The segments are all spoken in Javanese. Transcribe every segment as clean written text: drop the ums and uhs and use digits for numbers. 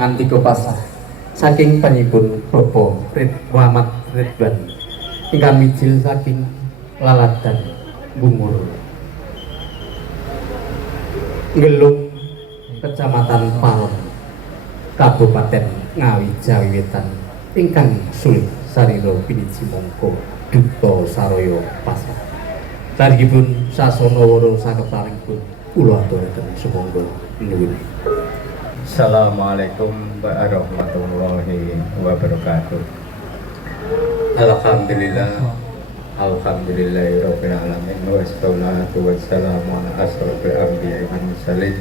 pangantika pasrah saking panipun Bapak Muhammad Ridwan ingkang mijil saking Laladan Bungur Ngelung Kecamatan Palon Kabupaten Ngawi Jawi Wetan ingkang sulit sarira piniji mongko duta saraya pasrah. Saringipun sasana wara sakeparengipun kula aturaken sumangga nuwun. Assalamualaikum warahmatullahi wabarakatuh. Alhamdulillahirabbil alamin wassalatu wassalamu ala asrofil anbiya'i wal mursalin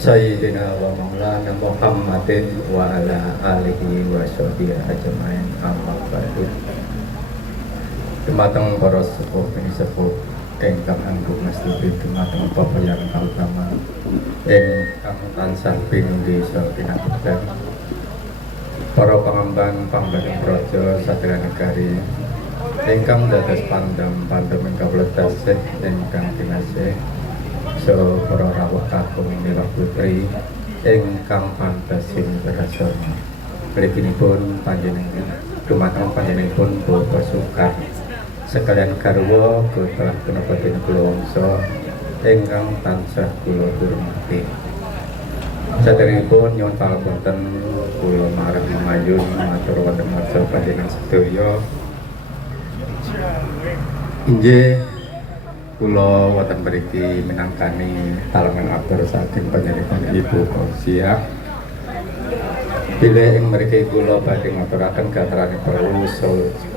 sayyidina wa maulana Muhammadin wa ala alihi wa sahbihi ajmain amma ba'du. Dumateng para sepuh sepuh ingkang anggung ngastuti dumateng Bapak yang utama ingkang tansah pinunggi saha pinanggih para pangemban panggadang praja satria negari ingkang dados pandam ingkang wedasih ingkang kinasih saha para rawuh kakung mila putri ingkang pantasin berasana mliginipun panjenengan dumateng panjenenganipun Bapak Sukar sekalian garwa putra punabaden kula wangsa ingkang tansah kula hormati. Saderengipun nyuwun pangapunten kula marang mamayun matur wonten marsa panjenengan sedaya. Inggih kula wonten mriki minangkani talengan atur saking panjenengan Ibu Kausiah. Bilih ing mriki kula badhe ngaturaken gataranipun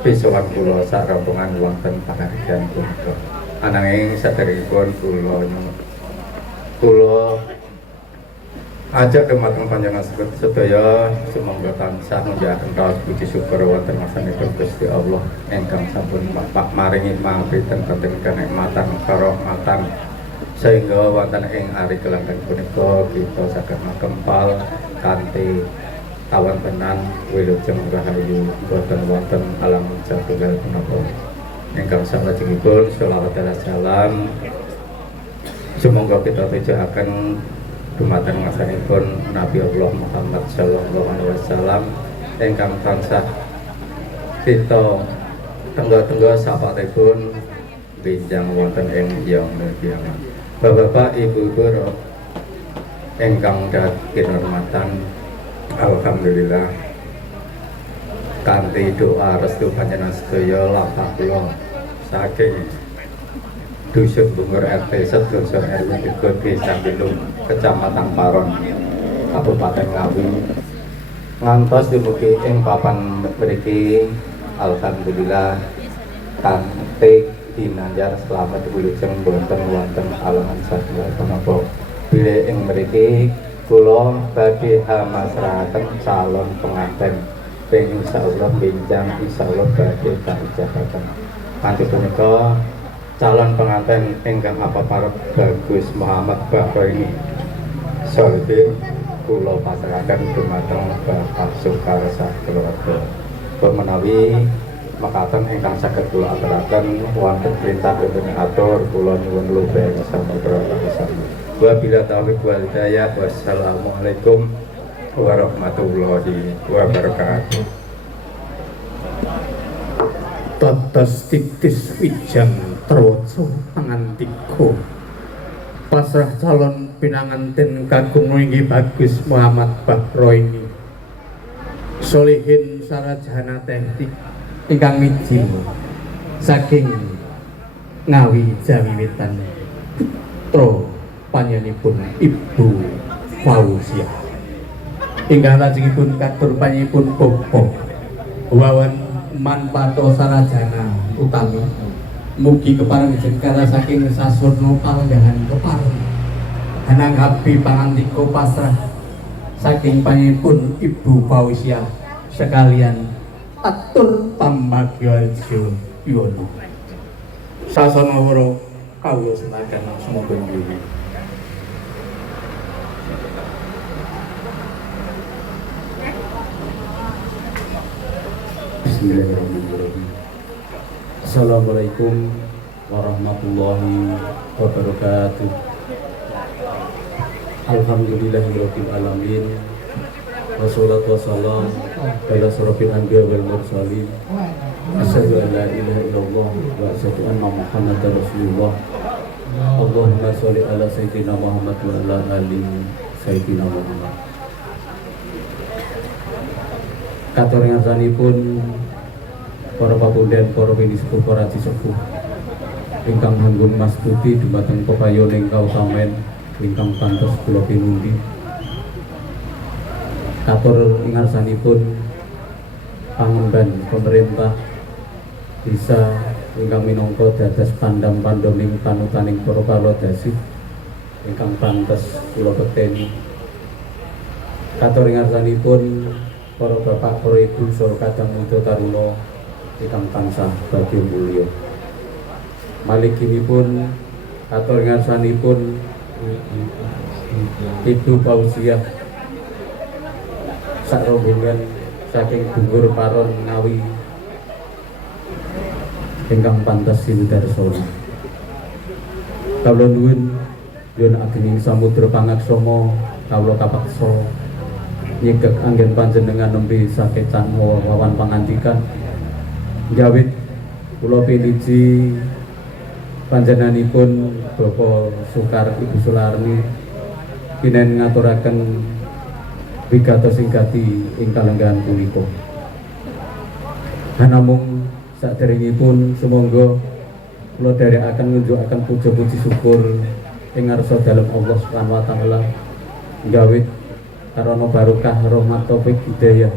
pisowan kula sak rombongan wonten pakaryan punika. Ananging saderengipun kula ajak dumateng panjenengan sedaya sumangga tansah ngunjukaken raos puji syukur wonten ngasanipun Gusti Allah ingkang sampun maringi pangapiten kanthi kenikmatan karahmatan sehingga wonten ing ari kelanggan punika kita saged makempal kanthi tawan tenan wilujeng rahayu boten wonten alam satunggal punapa ingkang salajengipun sholawat dan salam sumangga kita tujuaken dumateng ngasanipun Nabi Allah Muhammad sallallahu alaihi wasallam ingkang tansah kita tenggo-tenggo sapatipun benjang wonten ing yaumul qiyamah. Bapak-bapak, ibu-ibu ingkang kinurmatan, alhamdulillah kanthi doa restu panjenengan sedaya lampah kula saking Dusun Bungur RT Sedulur RW 3 Desa Bilung Kecamatan Paron Kabupaten Ngawi ngantos dumugi ing papan mriki alhamdulillah kanthi ginanjar selamat wilujeng boten wonten alangan sadaya punapa. Bilih ing mriki kula badhe hamasrahaken calon pengantin ping insyaallah benjang insyaallah badhe kaijabaken. Kanthi punika calon pengantin ingkang apaparep Bagus Muhammad Bahroini Solihin kula pasrahaken dumateng Bapak Sukar sakeluarga. Menawi mekaten ingkang saged kula aturaken wonten perintah boten atur kula nyuwun lubeng samudra sami. Wabila taufiq wal hidayah. Wassalamualaikum warahmatullahi wabarakatuh. Tetes titis wijang terwaca pangandika pasrah calon pinanganten kakung inggih Bagus Muhammad Bahroini Solihin Sarajana Tehnik ingkang mijil saking Ngawi Jawi Wetan putra panjenenganipun Ibu Fauziah ingkang lajengipun katur panjenenganipun Bapak Wawan Manpato Sarajana Utami mugi keparengan kala saking sasurna palenggahan kepareng hananggapi pangandika pasrah saking panjenenganipun Ibu Fauziah sekalian atur pambagyajo yuwana sasana wara kawula senajan semoga nggih. Bismillahirrahmanirrahim. Assalamualaikum warahmatullahi wabarakatuh. Alhamdulillahirabbil alamin wassalatu wassalam ala surafil anbiya wal mursalin. Asyhadu an la ilaha illallah wa asyhadu anna Muhammadar Rasulullah. Allahumma sholli ala sayyidina Muhammad wa ala ali sayyidina Muhammad. Katur ngarsanipun para papunten, para pinisepuh, para cisepuh ingkang hanggung mastuti dumateng pepayoning kautamen ingkang pantes kula pinundi. Katur ngarsanipun pangemban pemerintah bisa ingkang minangka dados pandam-pandaming panutaning para kalodasi ingkang pantes kula peteni. Katur ngarsanipun para bapak, para ibu, saha kadang muda taruna ingkang tansah bagya mulya. Malikinipun katur ngarsanipun Ibu Fauziah sak rombongan saking Bungur Paron Ngawi ingkang pantes sinudarsana. Kawula nuwun yen ageng samudra pangaksama kawula kapeksa nyegek anggen panjenengan nembe sakecan wawan pangandikan jawit kula piniji panjenenganipun Bapak Sukar Ibu Sularni pinen ngaturaken wigatos singkati ing kalenggahan punika. Namung saderengipun sumangga kula dherekaken ngunjukaken puja-puji syukur ing ngarsa dalem Allah Subhanahu wa taala jawit karana barokah rahmat taufik hidayah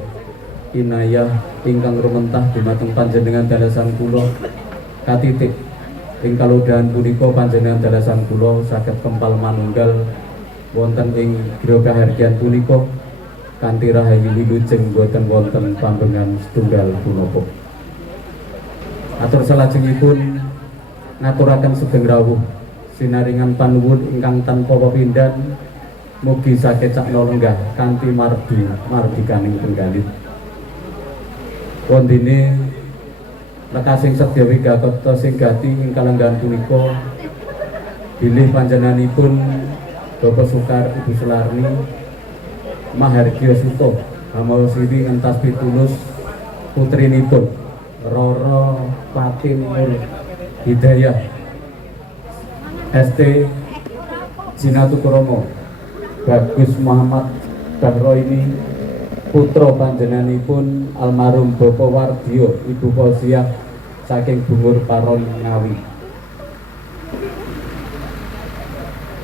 inayah ingkang rumentah dumateng panjenengan dalasan kula katitik ing kalodhahan punika panjenengan dalasan kula saged kempal manunggal wonten ing griya kahargyan punika kanthi rahayu wilujeng boten wonten pambengan setunggal punapa. Atur salajengipun ngaturaken sugeng rawuh sinaringan panuwun ingkang tanpa pepindhan mugi sakecakna lenggah kanthi mardikaning penggalih. Wondene lekasing sedya wigatota singkati ing kalenggahan punika bilih panjenenganipun Bapak Sukar Ibu Sularni Mahargya Suto Hamawasiri entas pitulus putrinipun Roro Patin Nur Hidayah ST Jinatu Kromo Bagus Muhammad Bahro ini putra panjenenganipun almarhum Bapak Wardiyo Ibu Fauziah saking Bungur Paron Ngawi.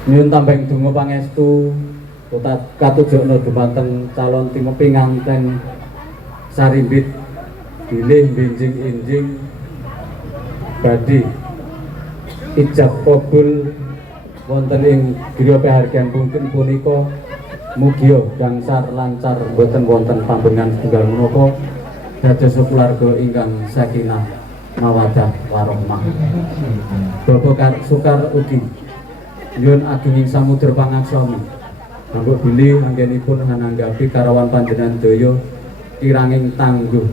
Nyuwun tambeng donga pangestu katujukna dumateng calon timepi nganten sarimbit bilih benjing-enjing badhe ijab kabul wonten ing griya pahargyan punika mugia dangsar lancar boten wonten pambengan setunggal menapa dados keluarga ingkang sakinah mawaddah warahmah. Bapak Sukar ugi nyuwun ageng samudra pangaksami anggo bilih anggenipun hananggapi karawan panjenengan daya kiranging tangguh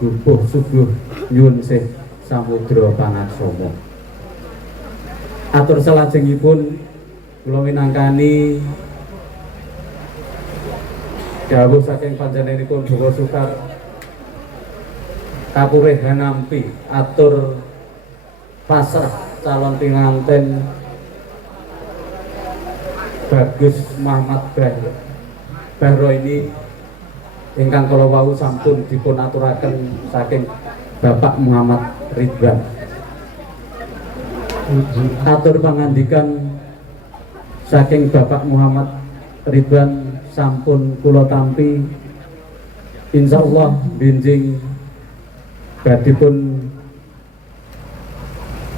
gupuh subuh nyuwun sih samudra pangaksama. Atur salajengipun kula minangkani dawuh saking panjenenganipun Bapak Sukar kapurih nampi atur pasrah calon pinganten Bagus Muhammad Bahro ini ingkang kala wau sampun dipun aturaken saking Bapak Muhammad Ridwan. Atur pangandikan saking Bapak Muhammad Ridwan sampun kula tampi insyaallah benjing badhipun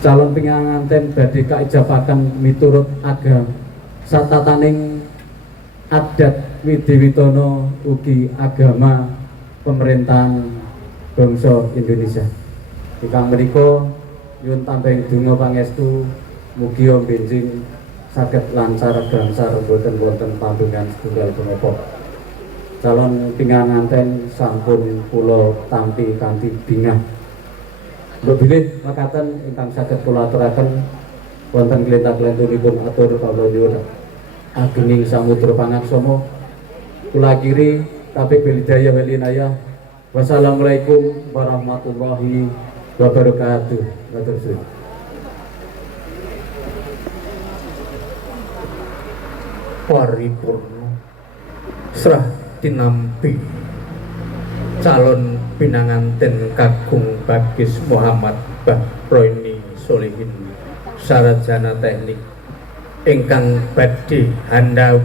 calon pinganten badhe kaijabaken miturut agama satataning adat widiwitana ugi agama pemerintahan bangsa Indonesia. Ingkang menika nyuwun tambeng donga pangestu mugi benjing saged lancar gangsar boten wonten pambengan setunggal punapa. Calon pinganten sampun kula tampi kanthi bingah. Mbok bilih makaten ingkang saged kula aturaken wonten klentah-klentunipun atur kawula nyuwun agenging samudra pangaksama kula kiri Taufik bil hidayah wal inayah. Wassalamualaikum warahmatullahi wabarakatuh. Matur suwun. Paripurna serah tinampi calon pinanganten Kakung Bagis Muhammad Bahroini Solihin sarjana teknik ingkang badhe handhau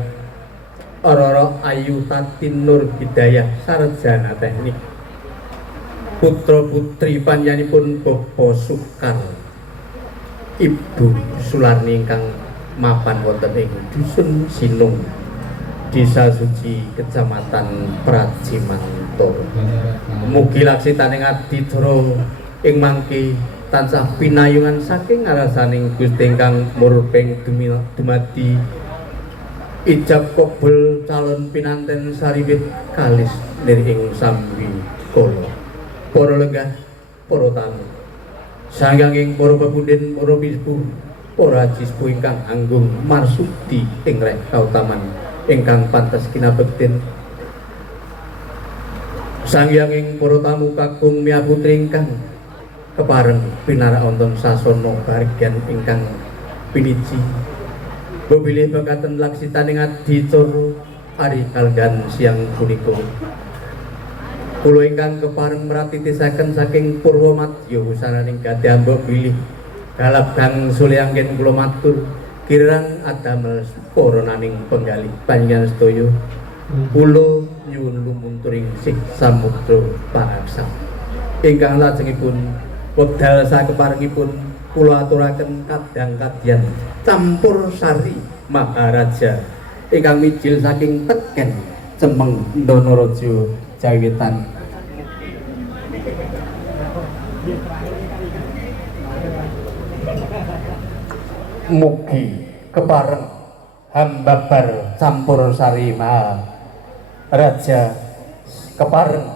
Roro Ayu Tatin Nur Hidayah sarjana teknik putra putri panjenenganipun Bapak Sukar Ibu Sularni ingkang mapan wonten ing dusun Sinung Desa Suci Kecamatan Prajimanto. Mugi laksitaning adidra ing mangke tansah pinayungan saking ngarasaning Gusti ingkang murping dumadi ijab kabul calon pinanten sariwit kalis ing sambi kala. Para lenggah, para tamu, sangganging para pepundhen, para bisbu, para jisbu ingkang anggung marsudi ing rek kautaman ingkang pantes kinabektin. Sangganging para tamu kakung Mia Putri ingkang kepareng pinarak wonten sasana bagian ingkang piniji. Bilih bakaten laksitaning adicara ari kalgan siang punika. Kula ingkang kepareng mratitisaken saking Purwomadya wusananing gadhah mbok bilih dalap kang sule anggen kula matur kirang adamel poronaning penggalih panjenengan sedaya kula nyuwun lumunturing sih samudra paraksa ingkang lajengipun wedal sakeparengipun kula aturaken kadang kadyan campur sari Maharaja ingkang mijil saking Teken Cemeng Ndonaraja Jawitan. Mugi kepareng hambabar campur sari Maharaja kepareng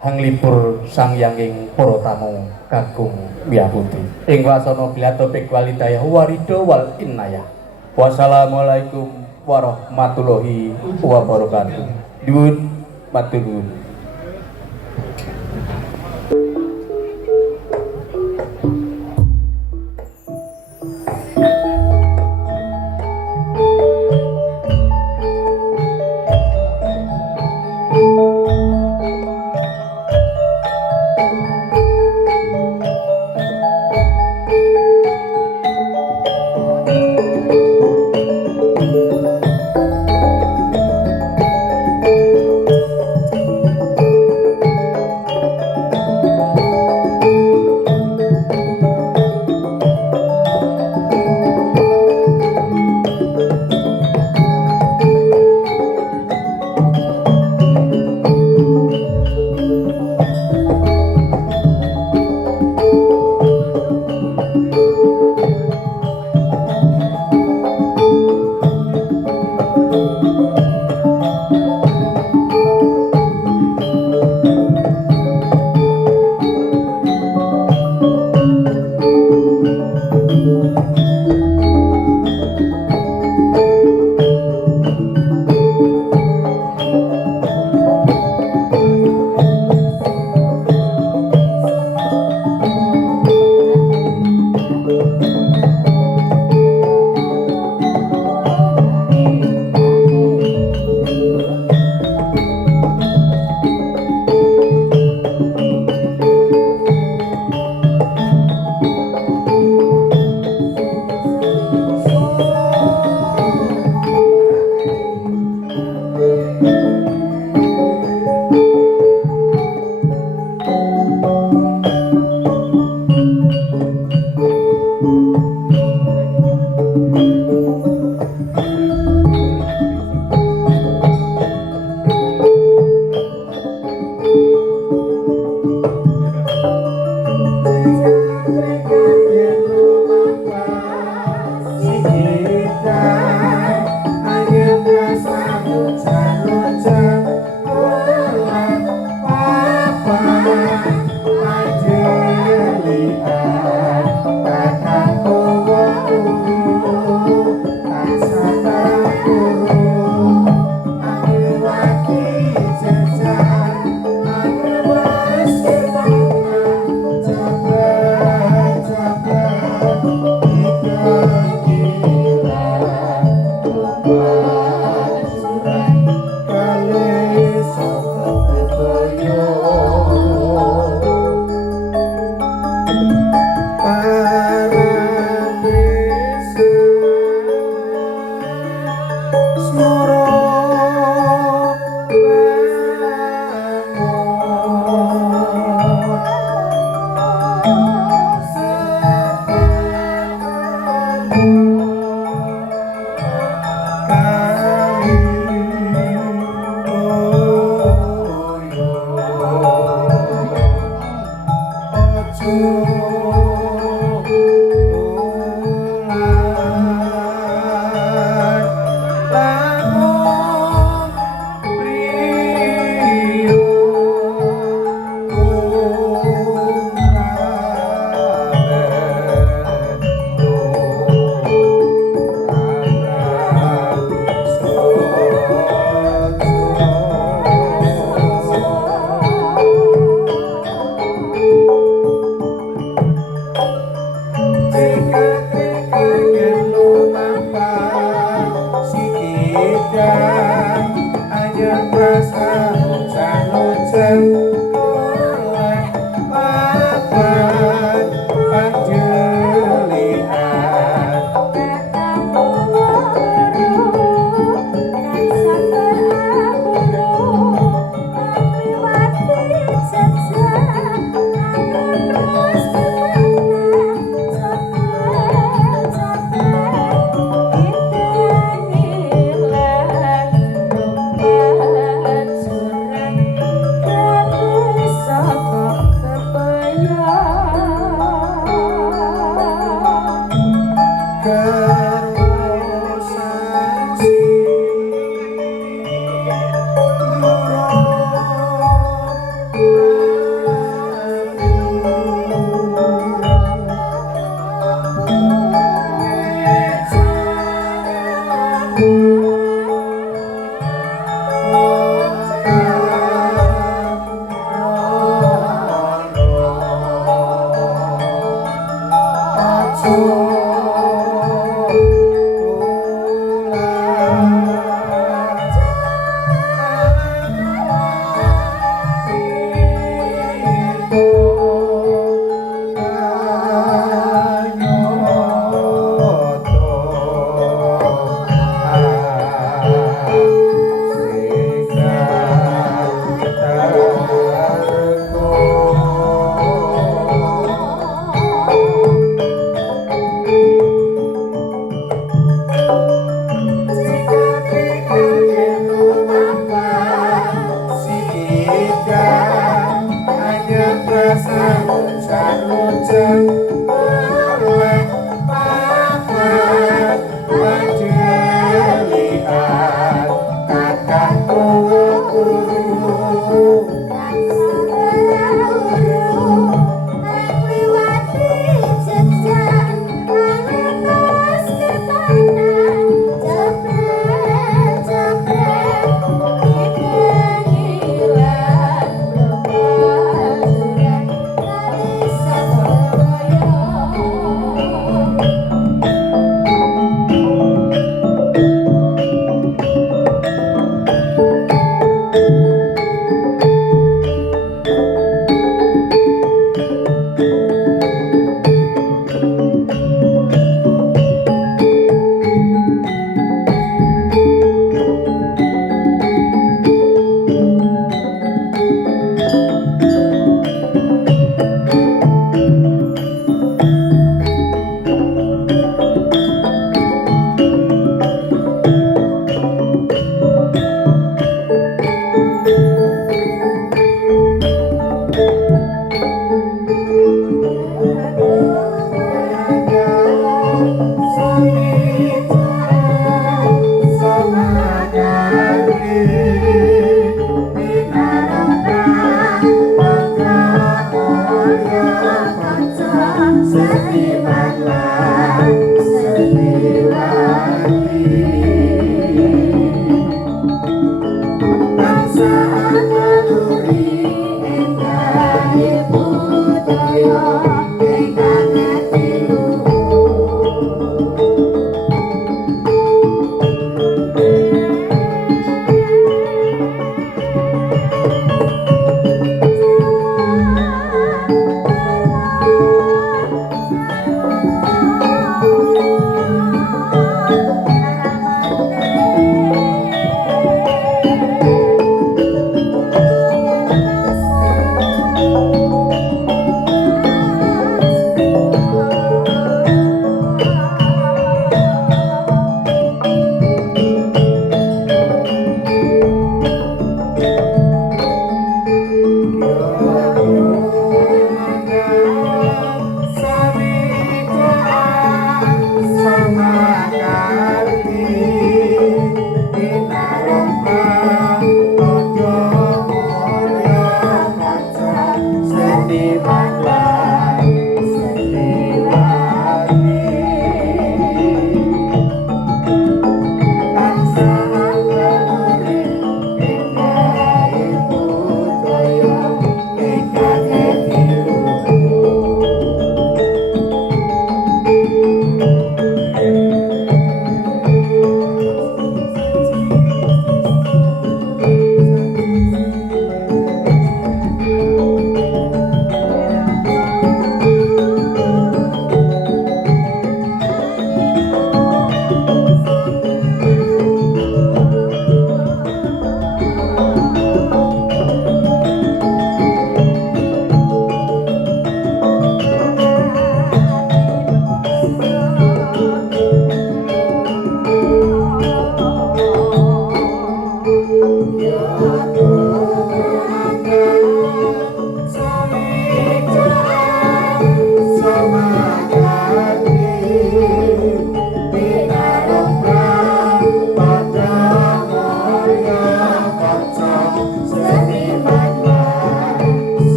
hanglipur sangyanging para tamu kakung Mia Putri ing wasana bilato pikwalidayah warido wal innayah. Wassalamualaikum warahmatullahi wabarakatuh. Nuwun matur nuwun.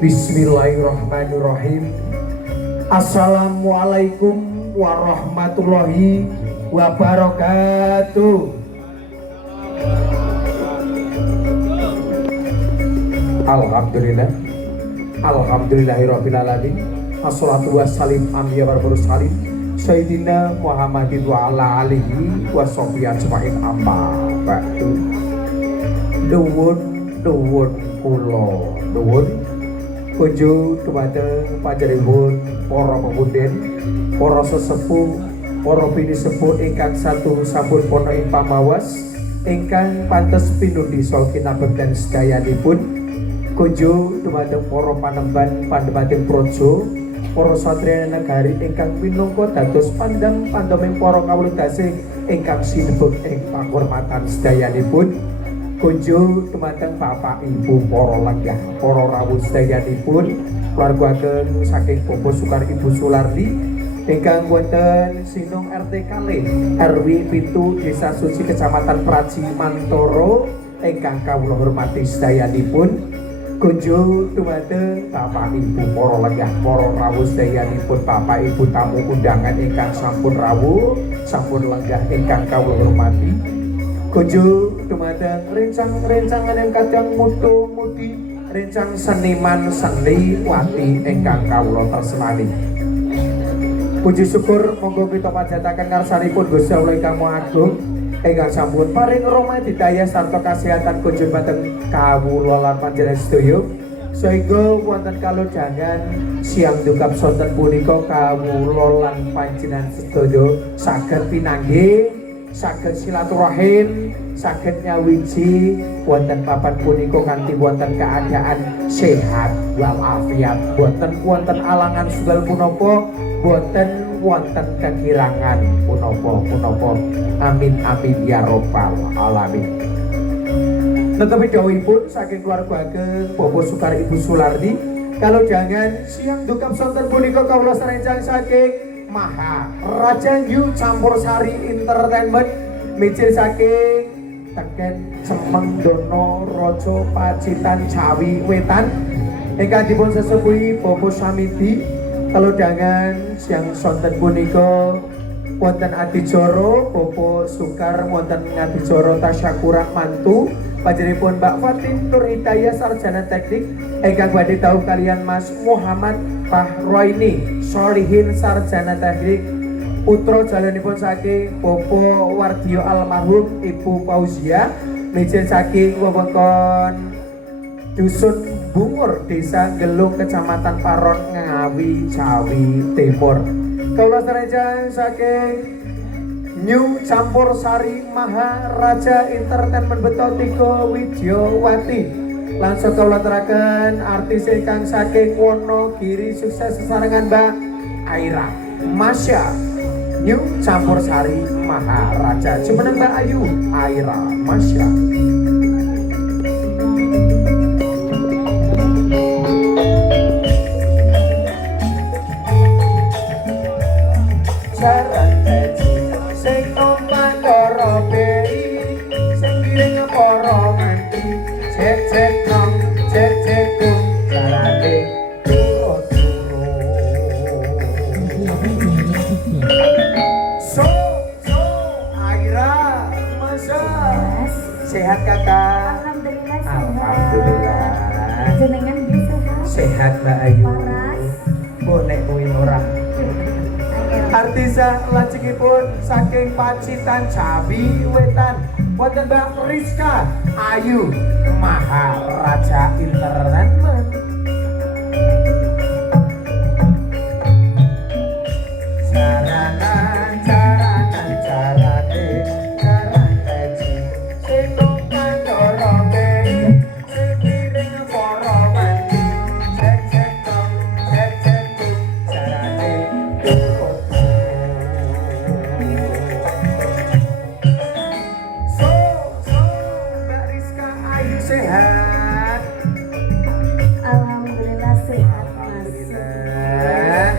Bismillahirrahmanirrahim. Assalamualaikum warahmatullahi wabarakatuh. Alhamdulillah. Alhamdulillahirabbil alamin. Assalatu wassalim ambiya wal mursalin Sayyidina Muhammadin wa ala alihi wa sahbihi ajmain amma ba'du. Nuwun kula nuwun kunju dumateng panjenenganipun para pemunden, para sesepuh, para bini sepuh ingkang satu sampun pono ing pamawas ingkang pantes pinundi saking kinabekten sedayanipun. Kunju dumateng para panemban pandhemaning praja, para satriya negari ingkang minangka dados pandhem-pandheming para kawula dasih ingkang sinebut ing pakurmatan sedayanipun. Kunju dumateng Bapak Ibu para lenggah, para rawuh sedayanipun, keluarga ageng saking Bapak Sukar Ibu Sulardi ingkang wonten Sinong RT kalih RW 7 Desa Suci Kecamatan Praji Mantoro ingkang kawula hormati sedayanipun. Kunju dumateng Bapak Ibu para lenggah, para rawuh sedayanipun, Bapak Ibu tamu undangan ingkang sampun rawuh, sampun lenggah ingkang kawula hormati. Kunju dumateng rencang-rencangan yang kadang mutu-mudi, rencang seniman seni wati ingkang kawula tresnani. Puji syukur monggo kita panjataken ngarsanipun Gusti Allah ingkang Maha Agung ingkang sampun paring rahmat hidayah sarta kasehatan kunjung dhateng kawula lan panjenengan sedaya sehingga wonten kalodhangan siang dukap sonten punika kawula lan panjenengan sedaya saged pinanggih, saged silaturahim, saged nyawiji wonten papan punika kanthi wonten keadaan sehat walafiat, boten wonten alangan setunggal punapa, boten wonten kekirangan punapa. Amin amin ya rabbal alamin. Tetapi dawuhipun saking keluarga ageng Bapak Sukar Ibu Sulardi, kalau jangan siang dukap sonten punika kawula sarencang saking Maha Raja Yu Campur Sari Entertainment mijil saking Teken Cemeng Dono Rojo Pacitan Jawi Wetan ingkang dipun sesepuhi Bapak Samidi. Kalau dengan siang sonten punika wonten adicara Bapak Sukar, wonten adicara tasyakuran mantu panjenenganipun Mbak Fatin Nur Hidayah sarjana teknik ingkang badhe tauh kalian Mas Muhammad Fahroini Solihin sarjana teknik. Putra jalanipun saking Bapak Wardio almarhum Ibu Fauzia mijil saking wewengkon Dusun Bungur Desa Gelung Kecamatan Paron Ngawi Jawi Timur. Kawula sarencang saking New Campur Sari Maharaja Entertainment Beto 3 Widyawati langsung kawula aturaken artis ingkang saking Wonogiri sukses sesarengan Mbak Aira Masya. New Campur Sari Maharaja jumeneng Mbak Ayu Aira Masya. Jaran teji sing omah karo beri sing giring para Sehat kakak? Alhamdulillah sehat. Alhamdulillah. Jenengan dia sehat. Sehat Mbak Ayu. Paras. Bonek kuing orang. Artisa lajengipun saking Pacitan Cabi Wetan. Wonten Mbak Rizka Ayu Maharaja Entertainment. Jaranan jaranan jarane jaran teci sing tukang dorone sing miring para mandi cek cek tong cek cek tung jarane turut so Mbak Rizka Ayu sehat. Alhamdulillah sehat mas. Alhamdulillah.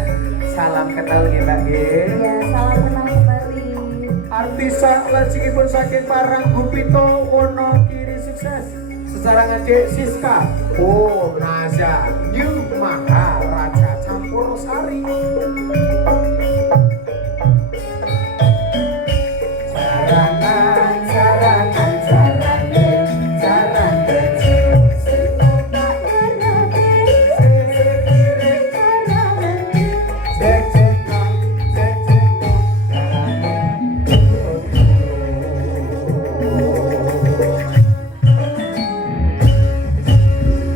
Salam kenal nggih Mbak nggih. Ya salam kenal kembali. Artisa lajengipun saking Parang Gupito Wonokiri sukses. Sesarangan Dek Siska. Oh, Naza New Maharaja Campur Sari. Jaranan jaranan jarane jaran kecil. Cek cek tong cek cek tong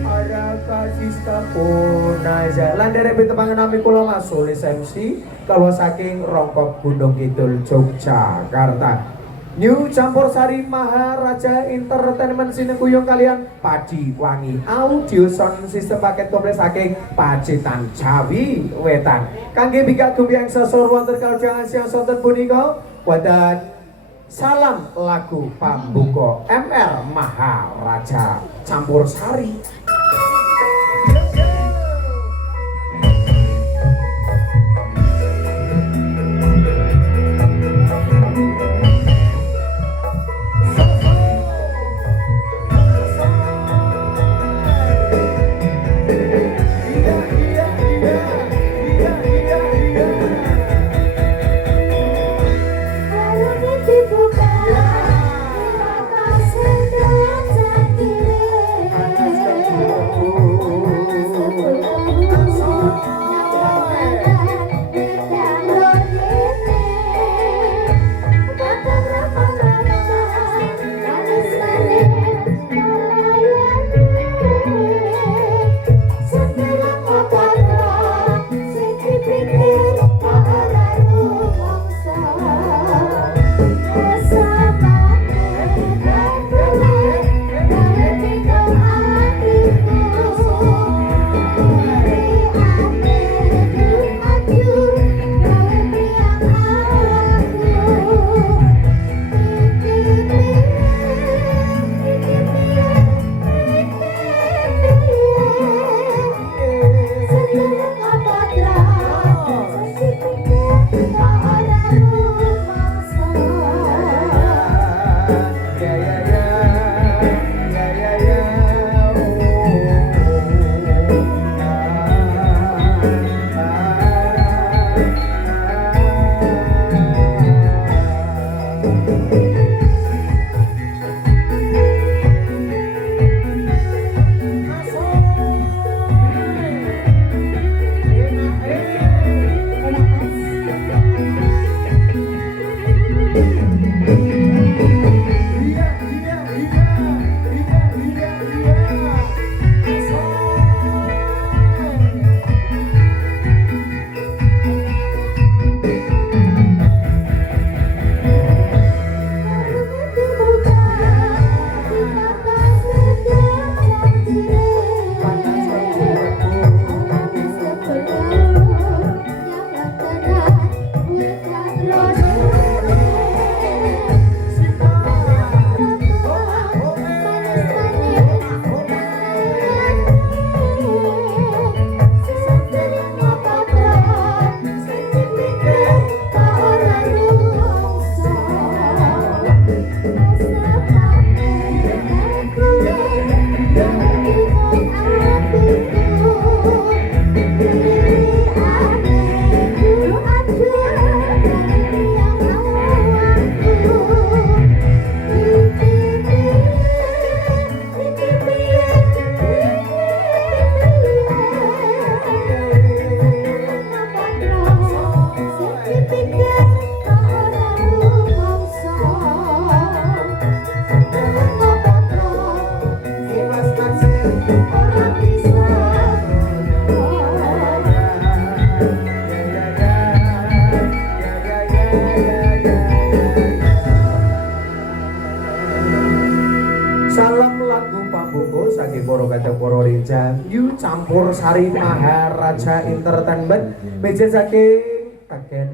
ada kasih stapuna jalan dari bitepangan nami kula masulis MC kalau saking Rongkok Gunung Kidul Yogyakarta. New Campur Sari Maharaja Entertainment sinengkuyung kalian Padi Wangi Audio Sound System paket komplit saking Pacitan Cawi Wetan. Kangge bikak gumbyang sesor wonten kaljangan siang sonten punika wonten salam lagu pambuka MR Maharaja Campur Sari. Salam lagu pambuko saking para kadang para rinjang Yu Campur Sari Maharaja Entertainment meja saking Kaken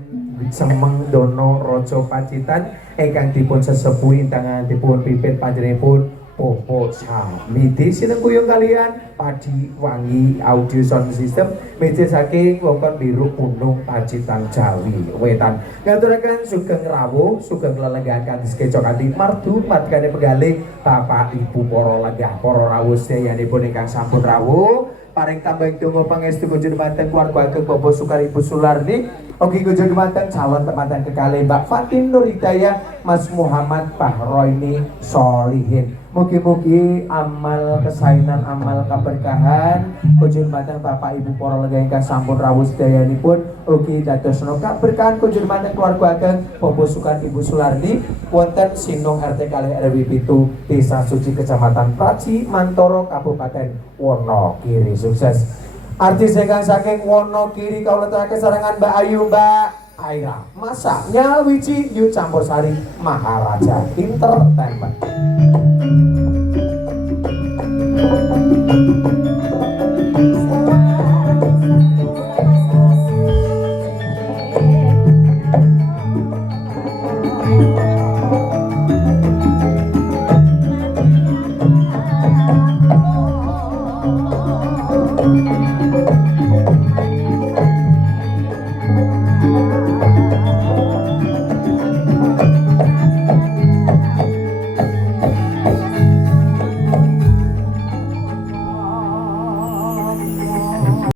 Semeng Dono Rojo Pacitan ingkang dipun sesepuh intangan dipun pipit panjenenganipun Popo Samidi sinengkuyung kalian Padi Wangi Audio Sound System meja saking wongkon biru Gunung Pacitan Jawi Wetan ngaturaken sugeng rawuh sugeng lelenggahan kanthi keco kanthi mardu matkane penggalih Bapak Ibu para lenggah para rawuh sedayanipun ingkang sampun rawuh paring tambah donga pangestu kunjung dumateng keluarga ageng Bapak Sukari Ibu Sularni ugi kunjung dumateng calon tempatan kekalih Mbak Fatin Nur Hidayah Mas Muhammad Bahroini Solihin. Mugi-mugi amal kesainan amal keberkahan kunjung dumateng Bapak Ibu para lenggah ingkang sampun rawuh sedayanipun ugi dadosna keberkahan kunjung dumateng keluarga ageng Bapak Sukari Ibu Sularni wonten Sinung RT kalih RW 7 Desa Suci Kecamatan Praci Mantoro Kabupaten Wonogiri. Sukses artis ingkang saking Wonogiri kawula aturaken sarengan Mbak Ayu Mbak Aira Masa Nyalwiji Yu Campur Sari Maharaja Entertainment.